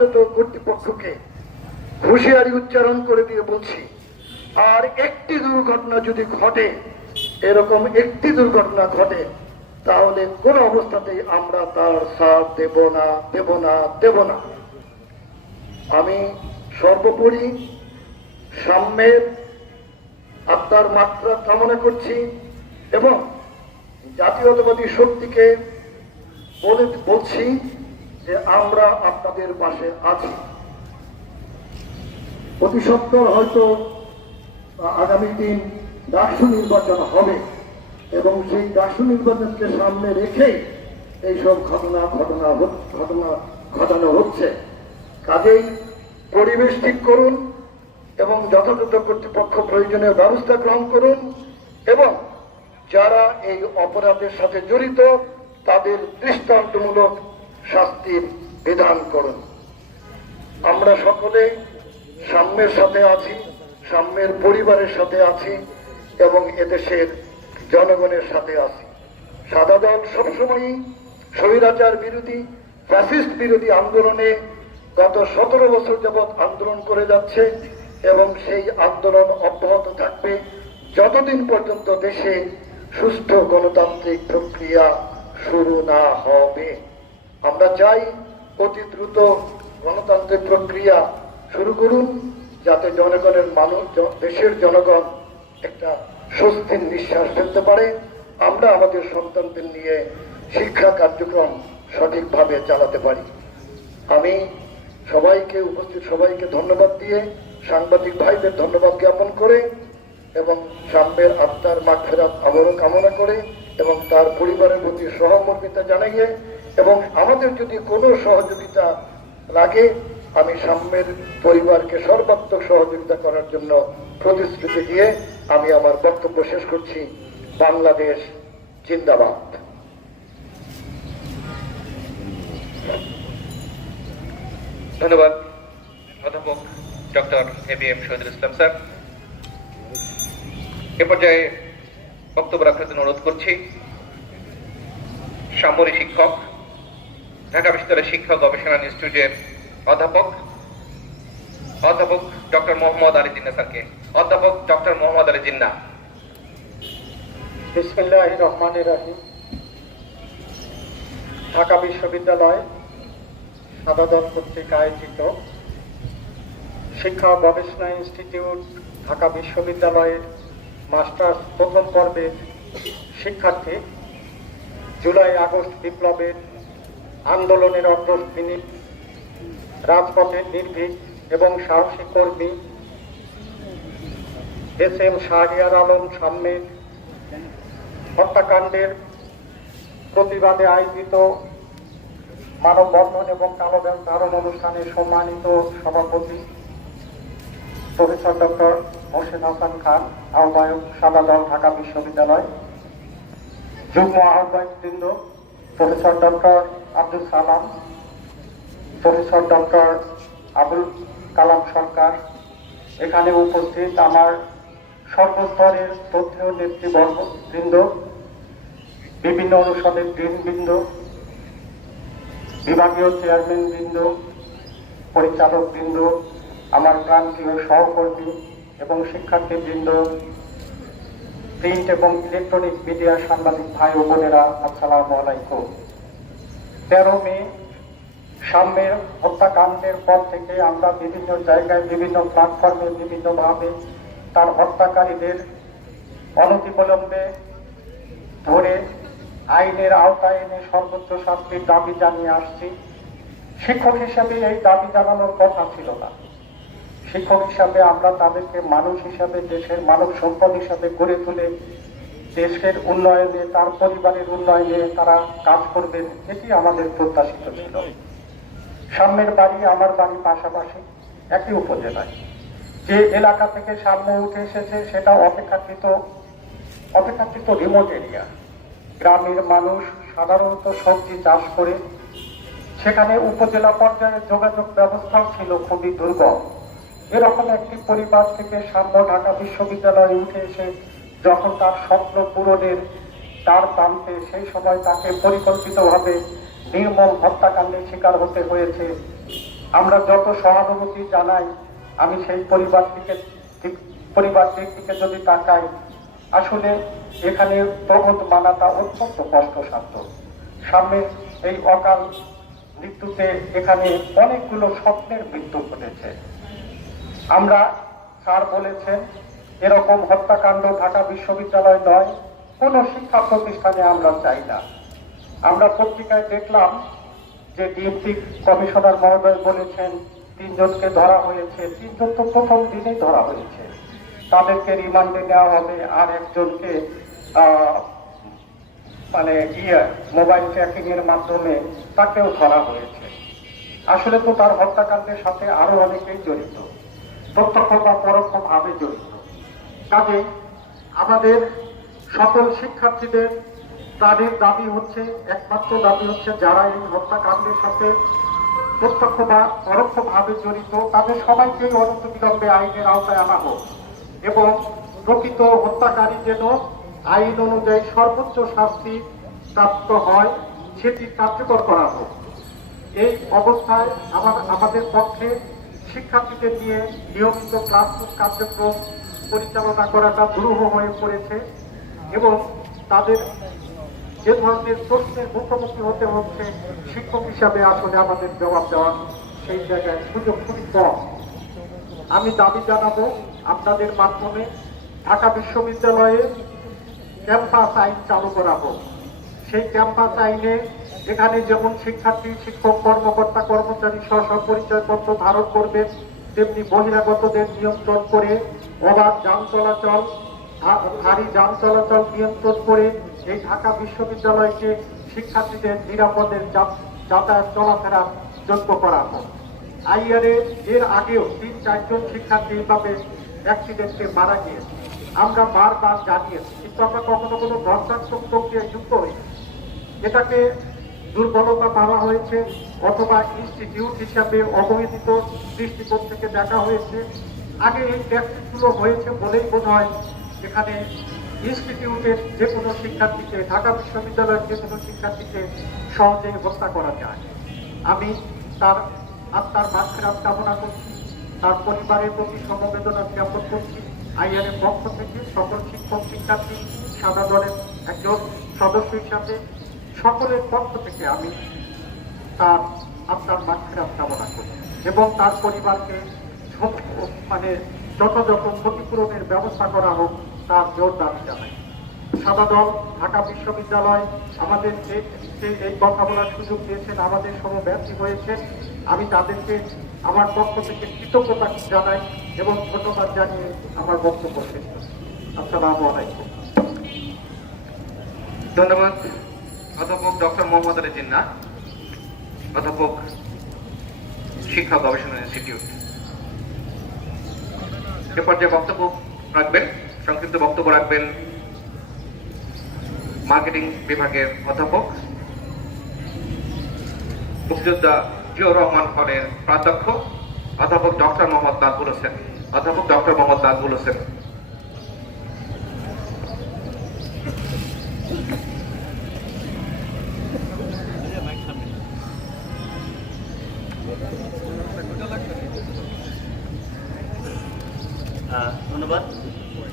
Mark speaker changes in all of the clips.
Speaker 1: কর্তৃপক্ষকে হুঁশিয়ারি উচ্চারণ করে দিয়ে বলছি, আর একটি দুর্ঘটনা যদি ঘটে, এরকম একটি দুর্ঘটনা ঘটে, তাহলে কোন অবস্থাতেই আমরা তার সাথ দেব না দেব না দেব না। আমি সর্বোপরি সাম্যের আত্মার মাত্রা কামনা করছি এবং জাতীয়তাবাদী শক্তিকে বলে বলছি যে আমরা আপনাদের পাশে আছি। অতি সত্তর হয়তো আগামী দিন ডাকসু নির্বাচন হবে এবং সেই ডাকসু নির্বাচনকে সামনে রেখেই এইসব ঘটনা ঘটনা ঘটনা ঘটানো হচ্ছে। কাজেই পরিবেশ ঠিক করুন এবং যথাযথ কর্তৃপক্ষ প্রয়োজনীয় ব্যবস্থা গ্রহণ করুন এবং যারা এই অপরাধের সাথে জড়িত, তাদের দৃষ্টান্তমূলক শাস্তির বিধান করুন। আমরা সকলে সাম্যের সাথে আছি, সাম্যের পরিবারের সাথে আছি এবং এদেশের জনগণের সাথে আছি। সাদা দল সবসময়ই স্বৈরাচার বিরোধী ফ্যাসিস্ট বিরোধী আন্দোলনে গত সতেরো বছর যাবৎ আন্দোলন করে যাচ্ছে এবং সেই আন্দোলন অব্যাহত থাকবে যতদিন পর্যন্ত দেশে সুষ্ঠু গণতান্ত্রিক প্রক্রিয়া শুরু না হবে। আমরা চাই অতি দ্রুত গণতান্ত্রিক প্রক্রিয়া শুরু করুন, যাতে জনগণের মানুষ দেশের জনগণ একটা স্বস্তির নিঃশ্বাস ফেলতে পারে। আমরা আমাদের সন্তানদের নিয়ে শিক্ষা কার্যক্রম সঠিকভাবে চালাতে পারি। আমি সবাইকে উপস্থিত, সবাইকে ধন্যবাদ দিয়ে সাংবাদিক ভাইদের ধন্যবাদ জ্ঞাপন করে এবং সাম্যের আত্মার মাঠ ফেরাত কামনা করে এবং তার পরিবারের প্রতি সহমর্মিতা জানাইয়ে এবং আমাদের যদি কোনো সহযোগিতা লাগে, আমি সাম্যের পরিবারকে সর্বাত্মক সহযোগিতা করার জন্য প্রতিশ্রুতি দিয়ে আমি আমার বক্তব্য শেষ করছি। বাংলাদেশ জিন্দাবাদ।
Speaker 2: ধন্যবাদ। অধ্যাপক doctor A B M Shahidul Islam sir. এ পর্যায়ে বক্তব্য রাখার জন্য অনুরোধ করছি। সামরিক শিক্ষক ঢাকা বিশ্ববিদ্যালয়ের শিক্ষা গবেষণা ইনস্টিটিউটের অধ্যাপক অধ্যাপক ডক্টর মোহাম্মদ আলী জিন্না স্যারকে। অধ্যাপক ডক্টর মোহাম্মদ আলী জিন্না।
Speaker 3: বিসমিল্লাহ রহমান রাহিম। ঢাকা বিশ্ববিদ্যালয় সাধারণ কর্তৃক আয়োজিত শিক্ষা গবেষণা ইনস্টিটিউট, ঢাকা বিশ্ববিদ্যালয়ের মাস্টার্স প্রথম পর্বের শিক্ষার্থী, জুলাই আগস্ট বিপ্লবের আন্দোলনের অগ্রসিনী রাজপথের নির্ভীক এবং সাহসী কর্মী এস এম শাহরিয়ার আলম সাম্যের হত্যাকাণ্ডের প্রতিবাদে আয়োজিত মানববন্ধন এবং কালো ব্যাগ ধারণ অনুষ্ঠানের সম্মানিত সভাপতি প্রফেসর ডক্টর মোর্শেদ হাসান খান, আহ্বায়ক সাদা দল ঢাকা বিশ্ববিদ্যালয়, যুগ্ম আহ্বায়ক বৃন্দ professor doctor Abdul Salam professor doctor Abul Kalam Sarkar. এখানে উপস্থিত আমার সর্বস্তরের তথ্য নেতৃবর্গ বৃন্দ বিভিন্ন অনুষদের বৃন্দ বিভাগীয় চেয়ারম্যান বৃন্দ, পরিচালক বৃন্দ, আমার প্রান্তীয় সহকর্মী এবং শিক্ষার্থী বৃন্দ প্রিন্ট এবং ইলেকট্রনিক মিডিয়া সাংবাদিক ভাই ও বোনেরা, আসসালামু আলাইকুম। তেরো মে সাম্যের হত্যাকাণ্ডের পর থেকে আমরা বিভিন্ন জায়গায়, বিভিন্ন প্ল্যাটফর্মে বিভিন্নভাবে তার হত্যাকারীদের অনতিবিলম্বে ধরে আইনের আওতায় এনে সর্বোচ্চ শাস্তির দাবি জানিয়ে আসছি। শিক্ষক হিসাবে এই দাবি জানানোর কথা ছিল না। শিক্ষক হিসাবে আমরা তাদেরকে মানুষ হিসাবে, দেশের মানব সম্পদ হিসাবে গড়ে তুলে, দেশের উন্নয়নে, তার পরিবারের উন্নয়নে তারা কাজ করবেন, এটি আমাদের প্রত্যাশিত ছিল। সামনের বাড়ি, আমার বাড়ি পাশাপাশি একই উপজেলায়। যে এলাকা থেকে সামনে উঠে এসেছে, সেটা অপেক্ষাকৃত অপেক্ষাকৃত রিমোট এরিয়া গ্রামের মানুষ সাধারণত সবজি চাষ করে, সেখানে উপজেলা পর্যায়ে যোগাযোগ ব্যবস্থাও ছিল খুবই দুর্গম। এরকম একটি পরিবার থেকে সাম্য ঢাকা বিশ্ববিদ্যালয়ে উঠে এসে যখন তার স্বপ্ন পূরণের তার প্রান্তে সেই সময় তাকে পরিকল্পিতভাবে নির্মল হত্যাকাণ্ডের শিকার হতে হয়েছে। আমরা যত সহানুভূতি জানাই, আমি সেই পরিবারটিকে পরিবারটির দিকে যদি তাকাই, আসলে এখানে প্রবোধ মানাটা অত্যন্ত কষ্টসাধ্য। সামনে এই অকাল মৃত্যুতে এখানে অনেকগুলো স্বপ্নের মৃত্যু ঘটেছে। আমরা স্যার বলেছেন, এরকম হত্যাকাণ্ড ঢাকা বিশ্ববিদ্যালয় নয়, কোনো শিক্ষা প্রতিষ্ঠানে আমরা চাই না। আমরা পত্রিকায় দেখলাম যে ডিএমপি কমিশনার মহোদয় বলেছেন, তিনজনকে ধরা হয়েছে, তিনজন তো প্রথম দিনেই ধরা হয়েছে। তাদেরকে রিমান্ডে নেওয়া হবে, আর একজনকে মানে ইয়ে মোবাইল ট্র্যাকিং এর মাধ্যমে তাকেও ধরা হয়েছে। আসলে তো তার হত্যাকাণ্ডের সাথে আরও অনেকেই জড়িত। প্রত্যক্ষ বা পরোক্ষ ভাবে জড়িত। কাজে আমাদের সকল শিক্ষার্থীদের তাদের দাবি হচ্ছে, একমাত্র দাবি হচ্ছে যারা এই হত্যাকাণ্ডের সাথে প্রত্যক্ষ বা পরোক্ষ ভাবে জড়িত, তাদের সবাইকেই অনন্ত বিলম্বে আইনের আওতায় আনা হোক এবং প্রকৃত হত্যাকারী যেন আইন অনুযায়ী সর্বোচ্চ শাস্তি প্রাপ্ত হয়, সেটি কার্যকর করা হোক। এই অবস্থায় আমার আমাদের পক্ষে শিক্ষার্থীদের নিয়ে নিয়মিত ক্লাসরুম কার্যক্রম পরিচালনা করাটা দুরূহ হয়ে পড়েছে এবং তাদের যে ধরনের প্রশ্নের মুখোমুখি হতে হচ্ছে, শিক্ষক হিসাবে আসলে আমাদের জবাব দেওয়ার সেই জায়গায় সুযোগ খুবই কম। আমি দাবি জানাব, আপনাদের মাধ্যমে ঢাকা বিশ্ববিদ্যালয়ে ক্যাম্পাস আইন চালু করা হোক। সেই ক্যাম্পাস আইনে এখানে যেমন শিক্ষার্থী, শিক্ষক, কর্মকর্তা, কর্মচারী স্ব পরিচয়পত্র ধারণ করবেন, তেমনি বহিরাগতদের নিয়ন্ত্রণ করে অবাধ যান চলাচল ভারী যান চলাচল নিয়ন্ত্রণ করে এই ঢাকা বিশ্ববিদ্যালয়কে শিক্ষার্থীদের নিরাপদের যাতায়াত চলাফেরার যোগ্য করা হোক। আইআরএ এর আগেও তিন, চারজন শিক্ষার্থী এইভাবে অ্যাক্সিডেন্টে মারা গিয়েছে। আমরা বারবার জানিয়েছি, কিন্তু আমরা কখনো কোনো ভরসাত্মক প্রক্রিয়ায় যুক্ত হই এটাকে দুর্বলতা পাওয়া হয়েছে অথবা ইনস্টিটিউট হিসাবে অবহেলিত দৃষ্টিকোণ থেকে দেখা হয়েছে। আগে এই ট্যাক্সগুলো হয়েছে বলেই বোধ হয় এখানে ইনস্টিটিউটের যে কোনো শিক্ষার্থীকে, ঢাকা বিশ্ববিদ্যালয়ের যে কোনো শিক্ষার্থীকে সহজে হত্যা করা যায়। আমি তার আত্মার মাঝখান কামনা করছি, তার পরিবারের প্রতি সমবেদনা জ্ঞাপন করছি আইআরের পক্ষ থেকে সকল শিক্ষক, শিক্ষার্থী সাদা দলের একজন সদস্য হিসাবে সকলের পক্ষ থেকে আমি তার আপনার মাঝখান কামনা করি। এবং তার পরিবারকে মানে যথাযথ ক্ষতিপূরণের ব্যবস্থা করা হোক, তার জোর দাবি জানাই। সাদা দল, ঢাকা বিশ্ববিদ্যালয়, আমাদের যে এই কথা বলার সুযোগ দিয়েছেন, আমাদের সমব্যর্থী হয়েছে। আমি তাদেরকে, আমার পক্ষ থেকে কৃতজ্ঞতা জানাই এবং ধন্যবাদ জানিয়ে আমার বক্তব্য শেষ আসসালামু আলাইকুম।
Speaker 2: ধন্যবাদ। অধ্যাপক ডক্টর মোহাম্মদ আলী জিন্না, অধ্যাপক শিক্ষা গবেষণা ইনস্টিটিউট। এ পর্যায়ে বক্তব্য রাখবেন, সংক্ষিপ্ত বক্তব্য রাখবেন মার্কেটিং বিভাগের অধ্যাপক মুক্তিযোদ্ধা জিয়র রহমান হলের প্রাধ্যক্ষ, অধ্যাপক ডক্টর মোহাম্মদ নাজবুল হোসেন। অধ্যাপক ডক্টর মোহাম্মদ নাজবুল হোসেন।
Speaker 4: ধন্যবাদ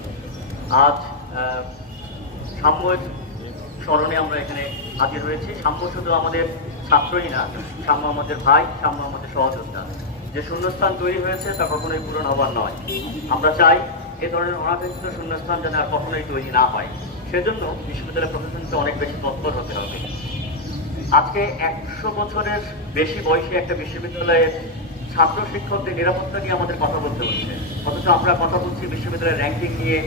Speaker 4: আজ সাম্যের স্মরণে আমরা এখানে হাজির হয়েছি। সাম্য শুধু আমাদের ছাত্রই না, সাম্য আমাদের ভাই, সাম্য আমাদের সহযোদ্ধা। যে শূন্যস্থান তৈরি হয়েছে তা কখনোই পূরণ হবার নয়। আমরা চাই এ ধরনের অনাকাঙ্ক্ষিত শূন্যস্থান যেন আর কখনোই তৈরি না হয়। সেজন্য বিশ্ববিদ্যালয় প্রশাসনকে অনেক বেশি তৎপর হতে হবে। আজকে একশো বছরের বেশি বয়সী একটা বিশ্ববিদ্যালয়ের ছাত্র শিক্ষকদের নিরাপত্তা নিয়ে আমাদের কথা বলতে হচ্ছে। অথচ আমরা কথা বলছি বিশ্ববিদ্যালয়ের র্যাঙ্কিং নিয়ে,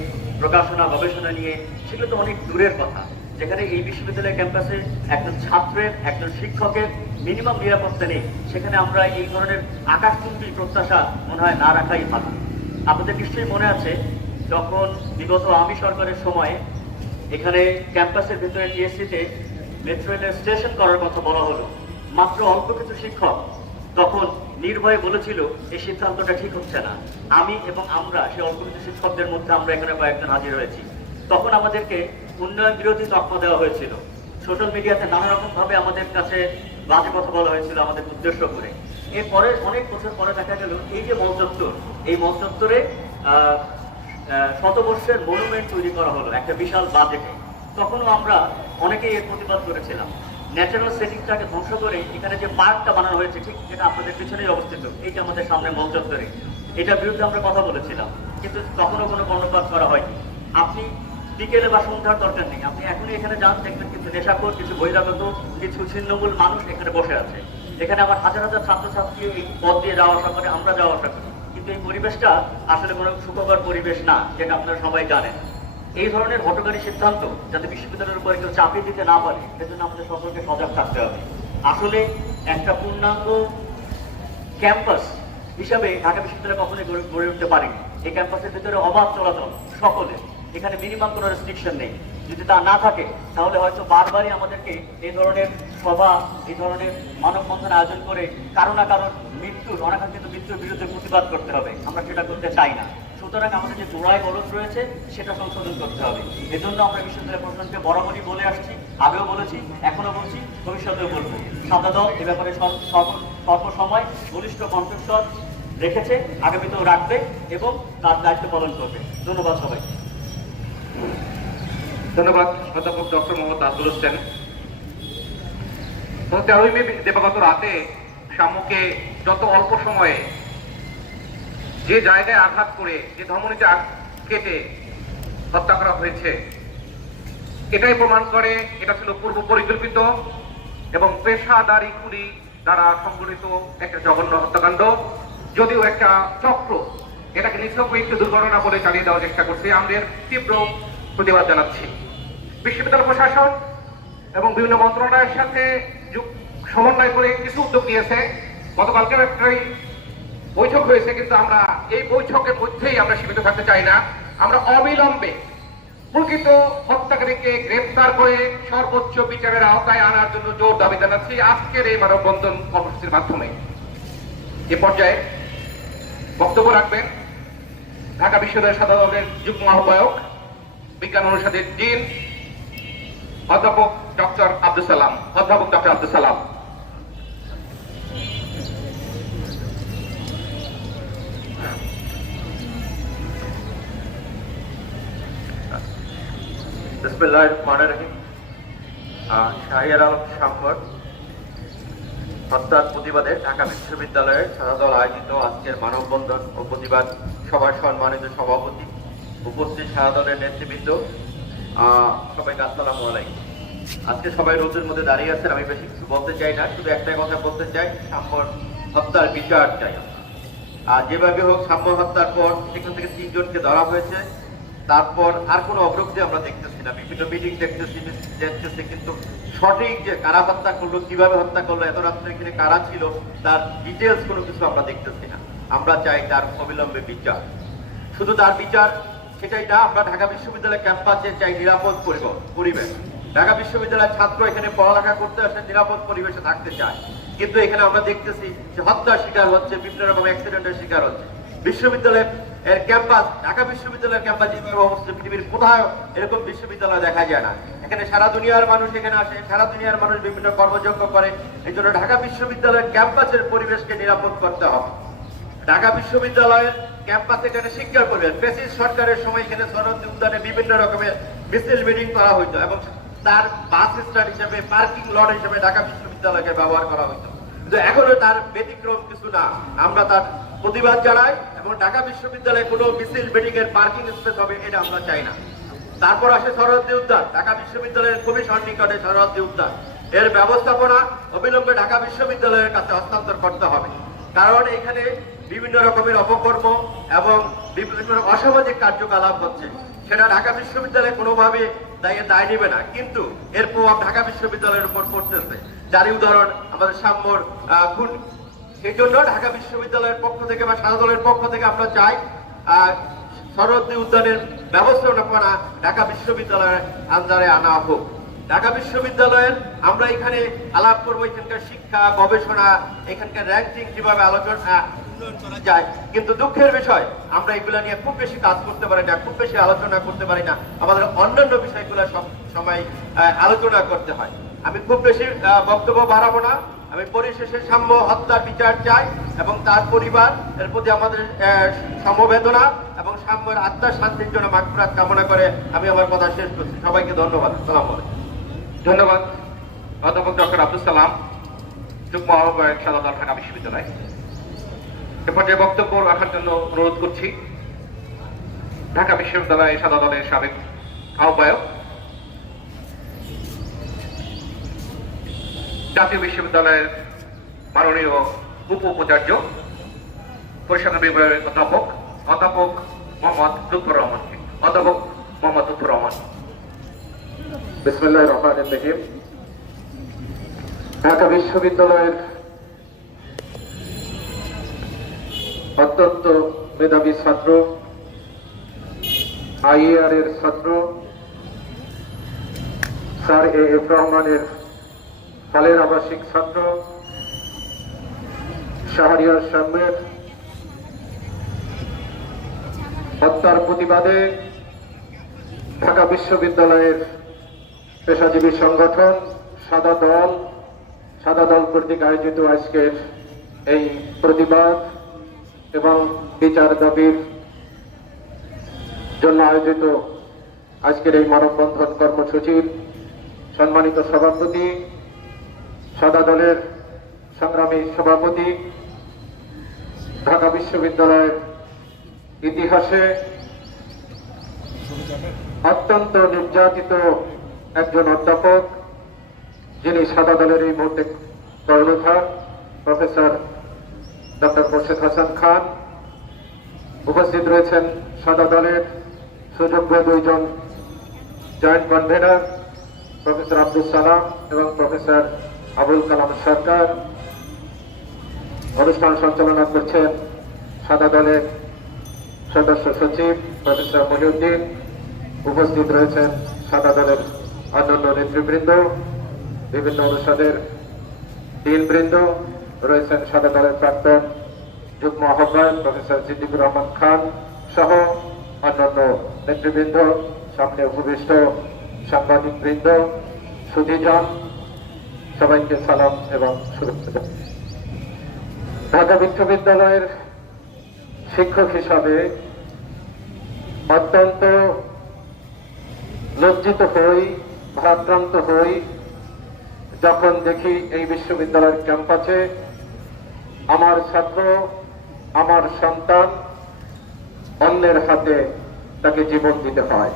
Speaker 4: প্রকাশনা, গবেষণা নিয়ে, সেগুলো তো অনেক দূরের কথা। যেখানে এই বিশ্ববিদ্যালয় ক্যাম্পাসে একজন ছাত্রের, একজন শিক্ষকের মিনিমাম নিরাপত্তা নেই। সেখানে আমরা এই ধরনের আকাশচুম্বী প্রত্যাশা মনে হয় না রাখাই ভালো। আপনাদের নিশ্চয়ই মনে আছে, যখন বিগত আমি সরকারের সময় এখানে ক্যাম্পাসের ভিতরে টিএসসিতে মেট্রো রেলের স্টেশন করার কথা বলা হলো, মাত্র অল্প কিছু শিক্ষক, তখন নির্ভয়ে বলেছিল এই সিদ্ধান্তটা ঠিক হচ্ছে না। আমি এবং আমরা সেই অল্প কিছু শিক্ষকদের মধ্যে আমরা এখানে কয়েকজন হাজির হয়েছি। তখন আমাদেরকে উন্নয়ন বিরোধী তকমা দেওয়া হয়েছিল। সোশ্যাল মিডিয়াতে নানা রকম ভাবে আমাদের কাছে বাজে কথা বলা হয়েছিল আমাদের উদ্দেশ্য করে। এরপরে অনেক বছর পরে দেখা গেল এই যে মঞ্চত্বর এই আহ, শতবর্ষের মনুমেন্ট তৈরি করা হলো একটা বিশাল বাজেটে তখনও আমরা অনেকেই এর প্রতিবাদ করেছিলাম। ন্যাচারাল সেটিংটাকে ধ্বংস করে এখানে যে পার্কটা বানানো হয়েছে, ঠিক যেটা আপনাদের পিছনেই অবস্থিত এই যে আমাদের সামনে মঞ্চত্বরে এটার বিরুদ্ধে আমরা কথা বলেছিলাম, কিন্তু তখনও কোনো কর্ণপাত করা হয়নি। আপনি বিকেলে বা সন্ধ্যার দরকার নেই। আপনি এখনই এখানে যান, দেখবেন কিছু নেশাখোর, কিছু বহিরাগত, কিছু ছিন্নমূল মানুষ এখানে বসে আছে। এখানে আমার হাজার হাজার ছাত্রছাত্রী এই পথ দিয়ে যাওয়া আসা করে, আমরা যাওয়া আসা করি। কিন্তু এই পরিবেশটা আসলে কোনো সুখকর পরিবেশ না, যেটা আপনারা সবাই জানেন। এই ধরনের হটকারী সিদ্ধান্ত যাতে বিশ্ববিদ্যালয়ের উপরে কেউ চাপিয়ে দিতে না পারে, সেজন্য আমাদের সকলকে সজাগ থাকতে হবে। আসলে একটা পূর্ণাঙ্গ ক্যাম্পাস হিসাবে ঢাকা বিশ্ববিদ্যালয় কখনোই গড়ে উঠতে পারেনি। এই ক্যাম্পাসের ভিতরে অবাধ চলাচল সকলে, এখানে মিনিমাম কোনো রেস্ট্রিকশন নেই। যদি তা না থাকে, তাহলে হয়তো বারবারই আমাদেরকে এই ধরনের সভা এই ধরনের মানববন্ধন আয়োজন করে কারও না কারও মৃত্যুর, অনাকাঙ্ক্ষিত মৃত্যুর বিরুদ্ধে প্রতিবাদ করতে হবে। আমরা সেটা করতে চাই না। সুতরাং আমাদের যে জোড়ায় গলদ রয়েছে, সেটা সংশোধন করতে হবে। এজন্য আমরা বিশ্ববিদ্যালয় প্রশাসনকে বরাবরই বলে আসছি, আগেও বলেছি এখনও বলছি, ভবিষ্যতেও বলব। সাদা এ ব্যাপারে সর্বসময় বলিষ্ঠ কণ্ঠস্বর রেখেছে, আগামীতেও রাখবে এবং তার দায়িত্ব পালন করবে। ধন্যবাদ সবাই
Speaker 2: ধন্যবাদ, অধ্যাপক ডক্টর মোহাম্মদ নাজরুল হোসেন। তেরোই মে, দেবাগত রাতে শামুকে যত অল্প সময়ে যে জায়গায় আঘাত করে, যে ধমনীতে কেটে হত্যা করা হয়েছে, এটাই প্রমাণ করে এটা ছিল পূর্ব পরিকল্পিত এবং পেশাদারি কুলি দ্বারা সংগঠিত একটা জঘন্য হত্যাকাণ্ড। যদিও একটা চক্র এটাকে নিছক দুর্ঘটনা বলে চালিয়ে দেওয়ার চেষ্টা করছে আমাদের তীব্র প্রতিবাদ জানাচ্ছি। বিশ্ববিদ্যালয় প্রশাসন এবং বিভিন্ন মন্ত্রণালয়ের সাথে সমন্বয় করে কিছু উদ্যোগ নিয়েছে। গতকালকে একটাই বৈঠক হয়েছে, কিন্তু আমরা এই বৈঠকের মধ্যেই আমরা সীমিত থাকতে চাই না। আমরা অবিলম্বে প্রকৃত হত্যাকারীকে গ্রেফতার করে সর্বোচ্চ বিচারের আওতায় আনার জন্য জোর দাবি জানাচ্ছি আজকের এই মানববন্ধন কর্মসূচির মাধ্যমে। এ পর্যায়ে বক্তব্য রাখবেন ঢাকা বিশ্ববিদ্যালয় সাধারণের যুগ্ম আহ্বায়ক, বিজ্ঞান অনুষদের ডিন অধ্যাপক ডক্টর আব্দুল সালাম। অধ্যাপক ডক্টর আব্দুল সালাম।
Speaker 5: বিসমিল্লাহ রহমান রহিম। শাহিয়ার আলম সাম্বর হত্যার প্রতিবাদে ঢাকা বিশ্ববিদ্যালয়ের সাধাদল আয়োজিত আজকের মানববন্ধন ও প্রতিবাদ সভার সম্মানিত সভাপতি উপস্থিত সাধাদলের নেতৃবৃন্দ। সবাইকে আসসালামু আলাইকুম। আজকে সবাই রোদের মধ্যে দাঁড়িয়ে আছেন, আমি বেশি কিছু বলতে চাই না, শুধু একটাই কথা বলতে চাই, সাম্বর হত্যার বিচার চাই আর যেভাবে হোক সাম্য হত্যার পর সেখান থেকে তিনজনকে ধরা হয়েছে। তারপর আর কোনো অগ্রগতি আমরা দেখতেছি না। বিভিন্ন মিটিং দেখতেছি দেখতেছি, কিন্তু সঠিক যে কারা হত্যা করল, কীভাবে হত্যা করল, এত রাত্রে এখানে কারা ছিল, তার ডিটেলস কোনো কিছু আমরা দেখতেছি না। আমরা চাই তার অবিলম্বে বিচার। শুধু তার বিচার, সেটাই না, আমরা ঢাকা বিশ্ববিদ্যালয় ক্যাম্পাসে চাই নিরাপদ পরিব- পরিবেশ। ঢাকা বিশ্ববিদ্যালয়ের ছাত্র এখানে পড়ালেখা করতে আসে, নিরাপদ পরিবেশে থাকতে চায়। কিন্তু এখানে আমরা দেখতেছি যে হত্যার শিকার হচ্ছে, বিভিন্ন রকম অ্যাক্সিডেন্টের শিকার হচ্ছে। বিশ্ববিদ্যালয়ের এর ক্যাম্পাস, ঢাকা বিশ্ববিদ্যালয়ের ক্যাম্পাস যেভাবে অবস্থা পৃথিবীর কোথাও এরকম বিশ্ববিদ্যালয় দেখা যায় না। এখানে সারা দুনিয়ার মানুষ এখানে আসে, সারা দুনিয়ার মানুষ বিভিন্ন কর্মযজ্ঞ করে। এই জন্য ঢাকা বিশ্ববিদ্যালয়ের ক্যাম্পাসের পরিবেশকে নিরাপদ করতে হবে। ঢাকা বিশ্ববিদ্যালয়ের ক্যাম্পাসে এখানে শিক্ষার পরিবেশ ফেসিস সরকারের সময় এখানে সরস্বতী উদ্যানে বিভিন্ন রকমের মিছিল, মিটিং করা হইতো এবং তার বাস স্ট্যান্ড হিসেবে, পার্কিং লট হিসেবে ঢাকা বিশ্ববিদ্যালয়কে ব্যবহার করা হইতো। কিন্তু এখনও তার ব্যতিক্রম কিছু না। আমরা তার প্রতিবাদ জানাই এবং ঢাকা বিশ্ববিদ্যালয়ে কোনো মিছিল, মিটিং এর পার্কিং স্পেস হবে এটা আমরা চাই না। তারপর আসে সরহদ্দি উদ্যান, ঢাকা বিশ্ববিদ্যালয়ের খুবই সন্নিকটে সরহদ্দি উদ্যান। এর ব্যবস্থাপনা অবিলম্বে ঢাকা বিশ্ববিদ্যালয়ের কাছে হস্তান্তর করতে হবে। কারণ এখানে বিভিন্ন রকমের অপকর্ম এবং বিভিন্ন অসামাজিক কার্যকলাপ হচ্ছে। সেটা ঢাকা বিশ্ববিদ্যালয় কোনোভাবে দায়ী, দায় নেবে না। কিন্তু এর প্রভাব ঢাকা বিশ্ববিদ্যালয়ের উপর পড়তেছে। যারই উদাহরণ আমাদের সাম্যর খুন সেই জন্য ঢাকা বিশ্ববিদ্যালয়ের পক্ষ থেকে বা সাদা দলের পক্ষ থেকে আমরা চাই আহ, উদ্যানের ব্যবস্থাপনা ঢাকা বিশ্ববিদ্যালয়ের আন্দারে আনা হোক। ঢাকা বিশ্ববিদ্যালয়ের আমরা এখানে আলাপ করব এখানকার শিক্ষা গবেষণা এখানকার র্যাঙ্কিং কীভাবে আলোচনা যায়। কিন্তু দুঃখের বিষয় আমরা এগুলা নিয়ে খুব বেশি কাজ করতে পারি না খুব বেশি আলোচনা করতে পারি না। আমাদের অন্যান্য বিষয়গুলো সব সময় আলোচনা করতে হয়। আমি খুব বেশি বক্তব্য বাড়াবো না। আমি পরিশেষে সাম্য হত্যার বিচার চাই এবং তার পরিবার এর প্রতি আমাদের সমবেদনা এবং সাম্যের আত্মার শান্তির জন্য মাগফিরাত কামনা করে আমি আমার কথা শেষ করছি। সবাইকে ধন্যবাদ। সালাম
Speaker 2: ধন্যবাদ। অধ্যাপক ডক্টর আব্দুল সালাম, যুগ্ম আহ্বায়ক সাদা ঢাকা বিশ্ববিদ্যালয়। এ পর্যায়ে বক্তব্য রাখার জন্য অনুরোধ করছি। ঢাকা বিশ্ববিদ্যালয় সাদা দলের সাবেক আহ্বায়ক জাতীয় বিশ্ববিদ্যালয়ের মাননীয় উপ উপাচার্য পরিসংখ্যান বিভাগের অধ্যাপক অধ্যাপক মোহাম্মদ লুৎফর রহমানকে। অধ্যাপক মোহাম্মদ লুৎফর রহমান।
Speaker 6: রহমান ঢাকা বিশ্ববিদ্যালয়ের অত্যন্ত মেধাবী ছাত্র আইএআর এর ছাত্র, স্যার এ এফ রহমানের ফলের আবাসিক ছাত্র, শাহরিয়ার সামনের হত্যার প্রতিবাদে ঢাকা বিশ্ববিদ্যালয়ের পেশাজীবী সংগঠন সাদা দল সাদা দল কর্তৃক আয়োজিত আজকের এই প্রতিবাদ এবং বিচার দাবির জন্য আয়োজিত আজকের এই মানববন্ধন কর্মসূচির সম্মানিত সভাপতি সাদা দলের সংগ্রামী সভাপতি ঢাকা বিশ্ববিদ্যালয়ের ইতিহাসে অত্যন্ত নির্যাতিত একজন অধ্যাপক, যিনি সাদা দলের এই মুহূর্তে কর্ণধার, প্রফেসর ডক্টর মোর্শেদ হাসান খান। উপস্থিত রয়েছেন সাদা দলের সুযোগ্য দুইজন joint convener, professor Abdul Salam এবং প্রফেসর আবুল কালাম সরকার অনুষ্ঠান সঞ্চালনা করছেন সাদা দলের সদস্য সচিব প্রফেসর মহিউদ্দিন। উপস্থিত রয়েছেন সাদা দলের অন্যান্য নেতৃবৃন্দ, বিভিন্ন অনুষদের দিনবৃন্দ রয়েছেন সাদা দলের প্রাক্তন যুগ্ম আহ্বায়ক প্রফেসর সিদ্দিকুর রহমান খান সহ অন্যান্য নেতৃবৃন্দ, সামনে উপবিষ্ট সাংবাদিক বৃন্দ সুধীজন সবাইকে সালাম এবং শুভেচ্ছা জানাই। ঢাকা বিশ্ববিদ্যালয়ের শিক্ষক হিসাবে অত্যন্ত লজ্জিত হই ভারাক্রান্ত হই, যখন দেখি এই বিশ্ববিদ্যালয়ের ক্যাম্পাসে আমার ছাত্র, আমার সন্তান অন্যের হাতে তাকে জীবন দিতে হয়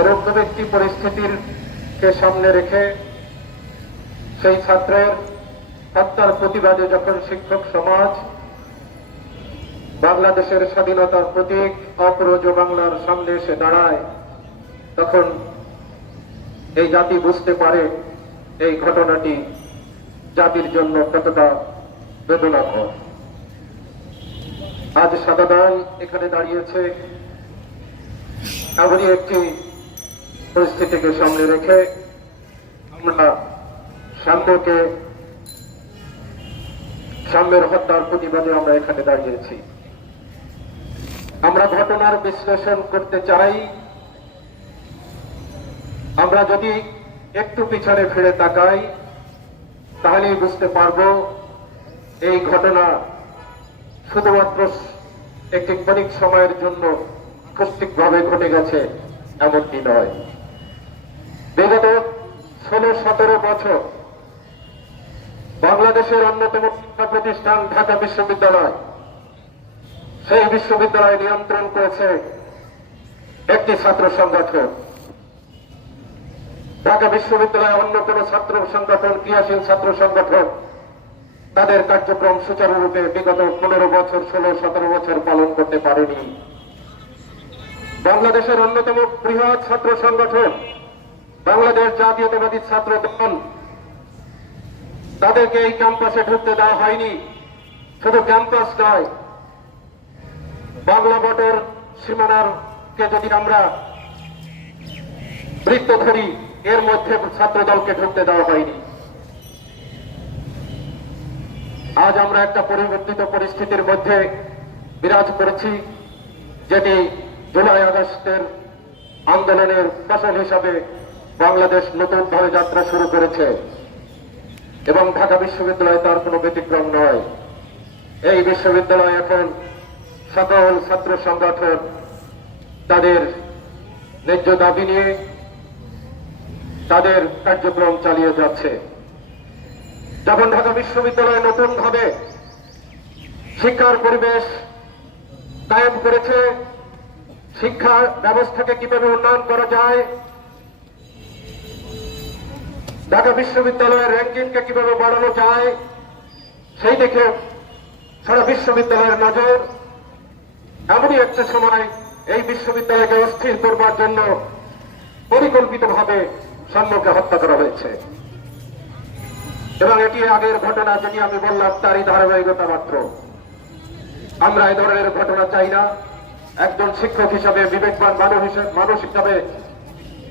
Speaker 6: এরকম একটি পরিস্থিতির কে সামনে রেখে সেই ছাত্রের হত্যার প্রতিবাদে যখন শিক্ষক সমাজ বাংলাদেশের স্বাধীনতার প্রতীক অপরজ বাংলার সামনে এসে দাঁড়ায়, তখন এই জাতি বুঝতে পারে এই ঘটনাটি জাতির জন্য কতটা বেদনাকর। আজ সাদা দল এখানে দাঁড়িয়েছে, এমনই একটি পরিস্থিতিকে সামনে রেখে আমরা সাম্যকে সাম্যের হত্যার প্রতিবাদে আমরা এখানে দাঁড়িয়েছি। আমরা ঘটনার বিশ্লেষণ করতে চাই। আমরা যদি একটু পিছনে ফিরে তাকাই, তাহলেই বুঝতে পারব এই ঘটনা শুধুমাত্র একটি ক্ষণিক সময়ের জন্য আকস্মিকভাবে ঘটে গেছে, এমনটি নয়। বিগত ষোলো সতেরো বছর বাংলাদেশের অন্যতম শিক্ষা প্রতিষ্ঠান ঢাকা বিশ্ববিদ্যালয়। সেই বিশ্ববিদ্যালয় নিয়ন্ত্রণ করেছে একটি ছাত্র সংগঠন। ঢাকা বিশ্ববিদ্যালয়ে অন্য কোন ছাত্র সংগঠন, ক্রিয়াশীল ছাত্র সংগঠন, তাদের কার্যক্রম সুচারুরূপে বিগত পনেরো বছর, ষোলো, সতেরো বছর পালন করতে পারেনি। বাংলাদেশের অন্যতম বৃহৎ ছাত্র সংগঠন, বাংলাদেশ জাতীয়তাবাদী ছাত্র দল তাদেরকে এই ক্যাম্পাসে ঢুকতে দেওয়া হয়নি। শুধু ক্যাম্পাস নয়, বাংলা বটর সীমানার কে যদি আমরা বৃত্ত ধরি, এর মধ্যে ছাত্র দলকে ঢুকতে দেওয়া হয়নি। আজ আমরা একটা পরিবর্তিত পরিস্থিতির মধ্যে বিরাজ করেছি, যেটি জুলাই আগস্টের আন্দোলনের ফসল হিসাবে বাংলাদেশ নতুনভাবে যাত্রা শুরু করেছে। এবং ঢাকা বিশ্ববিদ্যালয় তার কোনো ব্যতিক্রম নয়। এই বিশ্ববিদ্যালয় এখন সকল ছাত্র সংগঠন তাদের ন্যায্য দাবি নিয়ে তাদের কার্যক্রম চালিয়ে যাচ্ছে। যখন ঢাকা বিশ্ববিদ্যালয় নতুনভাবে শিক্ষার পরিবেশ কায়েম করেছে, শিক্ষা ব্যবস্থাকে কীভাবে উন্নয়ন করা যায় ঢাকা বিশ্ববিদ্যালয়ের র্যাঙ্কিংকে কীভাবে বাড়ানো যায়, সেই দিকে সারা বিশ্ববিদ্যালয়ের নজর। এমনই একটা সময় এই বিশ্ববিদ্যালয়কে অস্থির করবার জন্য পরিকল্পিতভাবে সম্মুখে হত্যা করা হয়েছে। এবং এটি আগের ঘটনা যেটি আমি বললাম, তারই ধারাবাহিকতা মাত্র। আমরা এই ধরনের ঘটনা চাই না। একজন শিক্ষক হিসাবে, বিবেকবান মানুষ হিসেবে মানুষ হিসাবে,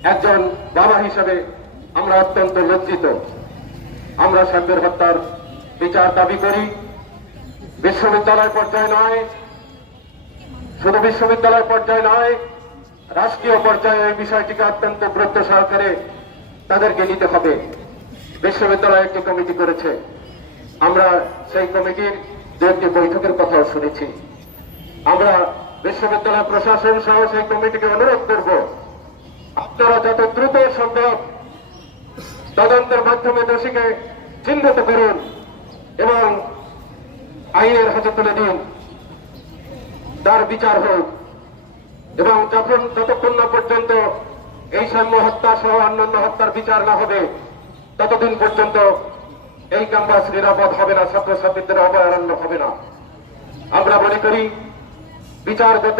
Speaker 6: একজন বাবা হিসাবে আমরা অত্যন্ত লজ্জিত। আমরা সাম্যের হত্যার বিচার দাবি করি। বিশ্ববিদ্যালয় পর্যায়ে নয়, শুধু বিশ্ববিদ্যালয় পর্যায়ে নয়, রাষ্ট্রীয় পর্যায়ে এই বিষয়টিকে অত্যন্ত গুরুত্ব সহকারে তাদেরকে নিতে হবে। বিশ্ববিদ্যালয় একটি কমিটি করেছে। আমরা সেই কমিটির দু একটি বৈঠকের কথাও শুনেছি। আমরা বিশ্ববিদ্যালয় প্রশাসন সহ সেই কমিটিকে অনুরোধ করব, আপনারা যত দ্রুত সম্ভব তদন্তের মাধ্যমে দোষীকে চিহ্নিত করুন এবং আইনের হাতে তুলে দিন। তার বিচার হোক। এবং যখন ততক্ষণ না পর্যন্ত এই সাম্য হত্যা সহ অন্যান্য হত্যার বিচার না হবে, ততদিন পর্যন্ত এই ক্যাম্পাস নিরাপদ হবে না, ছাত্রছাত্রীদের অভয়ারণ্য হবে না। আমরা মনে করি, বিচার যত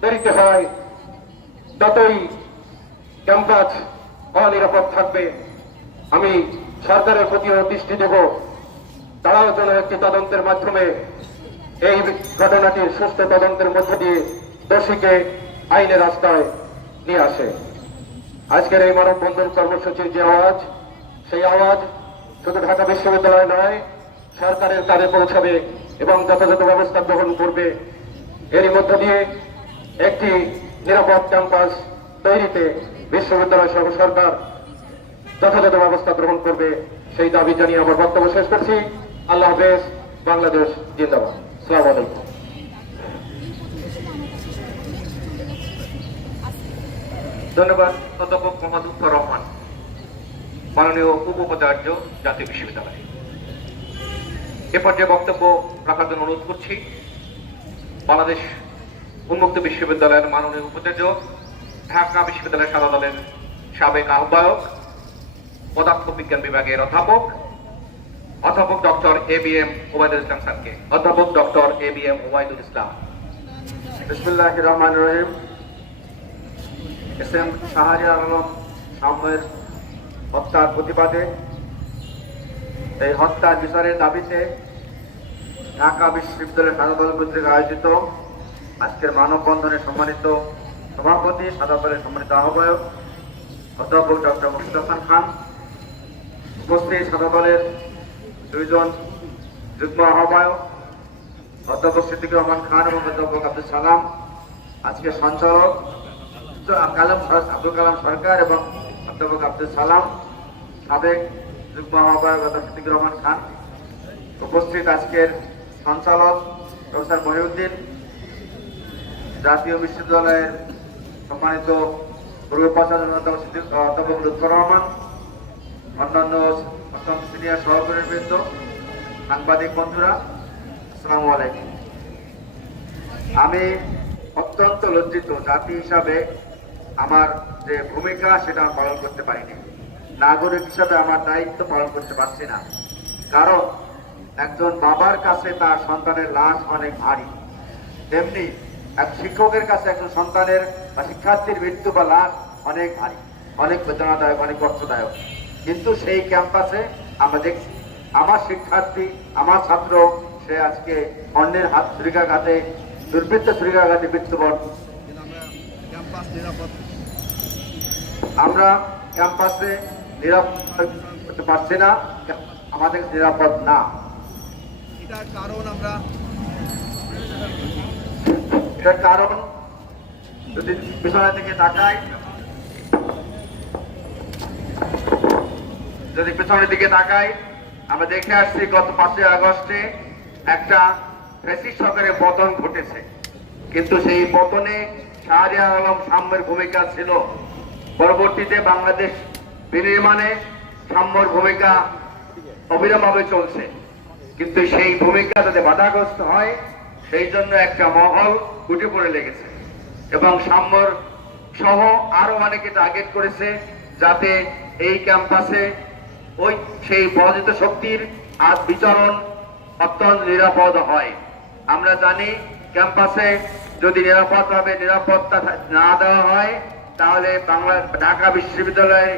Speaker 6: দেরিতে হয়, ততই ক্যাম্পাস অনিরাপদ থাকবে। আমি সরকারের প্রতিও দৃষ্টি দেব তারাও যেন একটি তদন্তের মাধ্যমে এই ঘটনাটির সুস্থ তদন্তের মধ্য দিয়ে দোষীকে আইনের রাস্তায় নিয়ে আসে। আজকের এই মানববন্ধন কর্মসূচির যে আওয়াজ, সেই আওয়াজ শুধু ঢাকা বিশ্ববিদ্যালয় নয়, সরকারের কাজে পৌঁছাবে এবং যথাযথ ব্যবস্থা গ্রহণ করবে। এরই মধ্য দিয়ে একটি নিরাপদ ক্যাম্পাস তৈরিতে বিশ্ববিদ্যালয় সহ সরকার যথাযথ ব্যবস্থা গ্রহণ করবে, সেই দাবি জানিয়ে আমার বক্তব্য শেষ করছি। আল্লাহ হাফেজ, বাংলাদেশ জিন্দাবাদ। সালাম আলাইকুম।
Speaker 2: ধন্যবাদ অধ্যাপক মোহাম্মদ উত্তর রহমান, মাননীয় উপাচার্য জাতীয় বিশ্ববিদ্যালয়। এ পর্যায়ে বক্তব্য রাখার জন্য অনুরোধ করছি, বাংলাদেশ উন্মুক্ত বিশ্ববিদ্যালয়ের মাননীয় উপাচার্য, ঢাকা বিশ্ববিদ্যালয়ের সাদা দলের সাবেক আহ্বায়ক পদার্থ বিজ্ঞান বিভাগের অধ্যাপক অধ্যাপক doctor A B M Obaidul Islam স্যারকে। অধ্যাপক doctor A B M Obaidul Islam.
Speaker 7: বিসমুল্লাহ রহমান রহিম। এস এম শাহরিয়ার আলম সাম্যের হত্যার প্রতিবাদে এই হত্যার বিচারের দাবিতে ঢাকা বিশ্ববিদ্যালয়ের সাদা দল কর্তৃক আয়োজিত আজকের মানববন্ধনে সম্মানিত সভাপতি, সাদা দলের সম্মানিত আহ্বায়ক, অধ্যাপক ডক্টর মুর্শিদ হাসান খান। উপস্থিত সাদা দলের দুইজন যুগ্ম আহ্বায়ক, অধ্যাপক সিদ্দিক রহমান খান এবং অধ্যাপক আব্দুল সালাম আজকে সঞ্চালক কালাম আব্দুল কালাম সরকার এবং অধ্যাপক আব্দুল সালাম, সাবেক যুগ্ম আহ্বায়ক অধ্যাপক সিদ্দিক রহমান খান উপস্থিত আজকের সঞ্চালক, প্রফেসর মহিউদ্দিন, জাতীয় বিশ্ববিদ্যালয়ের সম্মানিত পূর্ব প্রশাসন অধ্যাপক অধ্যাপক লুৎফর রহমান অন্যান্য অত্যন্ত সিনিয়র সহকর্মীবৃন্দ সাংবাদিক বন্ধুরা, আসসালামু আলাইকুম। আমি অত্যন্ত লজ্জিত জাতি হিসাবে আমার যে ভূমিকা সেটা আমি পালন করতে পারিনি। নাগরিক হিসাবে আমার দায়িত্ব পালন করতে পারছি না। কারণ একজন বাবার কাছে তার সন্তানের লাশ অনেক ভারী। তেমনি এক শিক্ষকের কাছে একজন সন্তানের বা শিক্ষার্থীর মৃত্যু বা লাশ অনেক ভারী। অনেক বেদনাদায়ক, অনেক কষ্টদায়ক। কিন্তু সেই ক্যাম্পাসে আমরা দেখছি আমার শিক্ষার্থী আমার ছাত্র সে আজকে অন্যের হাত ছুরিকাঘাতে দুর্বৃত্ত ছুরিকাঘাতে মৃত্যুবরণ আমরা ক্যাম্পাসে নিরাপদ করতে পারছি না আমাদের নিরাপদ না।
Speaker 8: এটার কারণ আমরা
Speaker 7: এটার কারণ যদি পিছনের দিকে তাকাই যদি পেছনের দিকে তাকাই, আমরা দেখে আসছি গত পাঁচই আগস্টে একটা ফেসিস সরকারের পতন ঘটেছে। কিন্তু সেই পতনে শাহরিয়ার আলম সাম্যের ভূমিকা ছিল। পরবর্তীতে বাংলাদেশ বিনির্মাণে সাম্যর ভূমিকা অবিরামভাবে চলছে। কিন্তু সেই ভূমিকা যাতে বাধাগ্রস্ত হয়, সেই জন্য একটা মহল উঠে পড়ে লেগেছে। এবং সাম্যর সহ আরও অনেকে টার্গেট করেছে যাতে এই ক্যাম্পাসে ওই সেই পরাজিত শক্তির আজ বিচরণ অত্যন্ত নিরাপদ হয়। আমরা জানি ক্যাম্পাসে যদি নিরাপদভাবে নিরাপত্তা না দেওয়া হয়, তাহলে বাংলা ঢাকা বিশ্ববিদ্যালয়ে